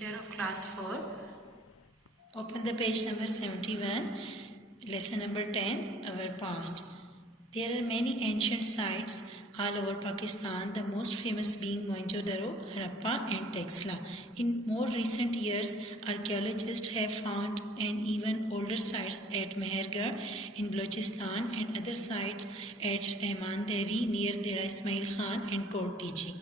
teacher of class 4. Open the page number 71, lesson number 10, our past. There are many ancient sites all over Pakistan, the most famous being Mohenjo-daro, Harappa and Texla. In more recent years, archaeologists have found an even older sites at Mehergarh in Balochistan and other sites at Rahman Deri near Dera Ismail Khan and Kot Diji.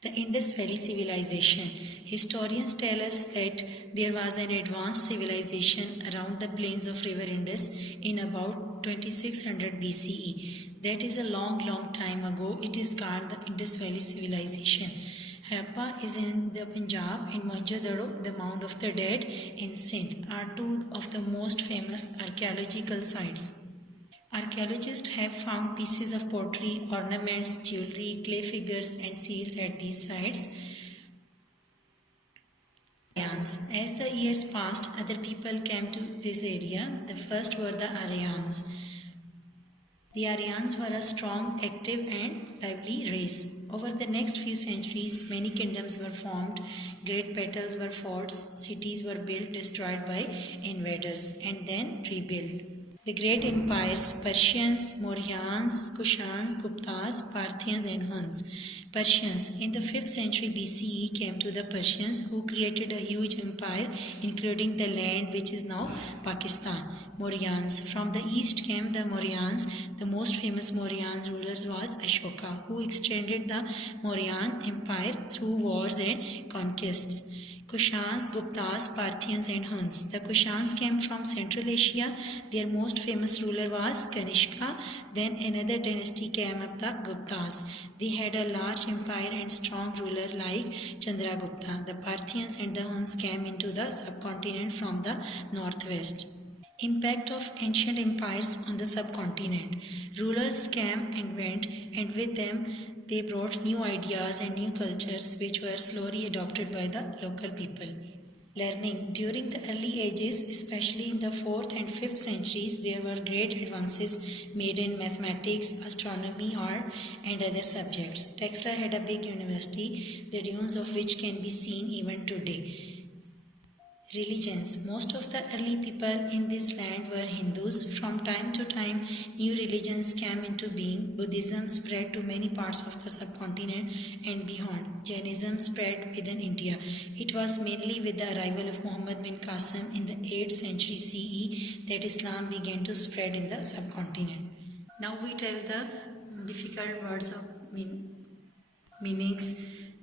The Indus Valley Civilization. Historians tell us that there was an advanced civilization around the plains of River Indus in about 2600 BCE. That is a long time ago. It is called the Indus Valley Civilization. Harappa is in the Punjab and Mohenjo-daro, the Mound of the Dead in Sindh, are two of the most famous archaeological sites. Archaeologists have found pieces of pottery, ornaments, jewelry, clay figures, and seals at these sites. As the years passed, other people came to this area. The first were the Aryans. The Aryans were a strong, active, and lively race. Over the next few centuries, many kingdoms were formed, great battles were fought, cities were built, destroyed by invaders, and then rebuilt. The great empires, Persians, Mauryans, Kushans, Guptas, Parthians and Huns. Persians in the 5th century BCE came to the Persians who created a huge empire including the land which is now Pakistan. Mauryans. From the east came the Mauryans. The most famous Mauryan ruler was Ashoka who extended the Mauryan empire through wars and conquests. Kushans, Guptas, Parthians and Huns. The Kushans came from Central Asia. Their most famous ruler was Kanishka. Then another dynasty came up, the Guptas. They had a large empire and strong ruler like Chandragupta. The Parthians and the Huns came into the subcontinent from the northwest. Impact of ancient empires on the subcontinent. Rulers came and went, and with them they brought new ideas and new cultures which were slowly adopted by the local people. Learning. During the early ages, especially in the 4th and 5th centuries, there were great advances made in mathematics, astronomy, art, and other subjects. Texla had a big university, the ruins of which can be seen even today. Religions. Most of the early people in this land were Hindus. From time to time, new religions came into being. Buddhism spread to many parts of the subcontinent and beyond. Jainism spread within India. It was mainly with the arrival of Muhammad bin Qasim in the 8th century CE that Islam began to spread in the subcontinent. Now we tell the difficult words of meanings.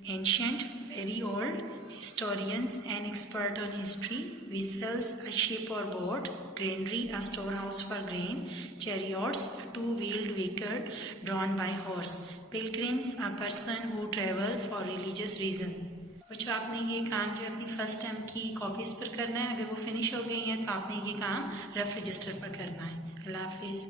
Ancient, very old. Historians, an expert on history. Vessels, a ship or boat. Granary, a storehouse for grain. Chariots, a two-wheeled vehicle drawn by horse. Pilgrims, a person who travel for religious reasons. बच्चों आपने ये काम जो अपनी first term की copies पर करना है. अगर वो फिनिश हो गई हैं तो आपने ये काम रफ रजिस्टर पर करना है. अल्लाह हाफिज़.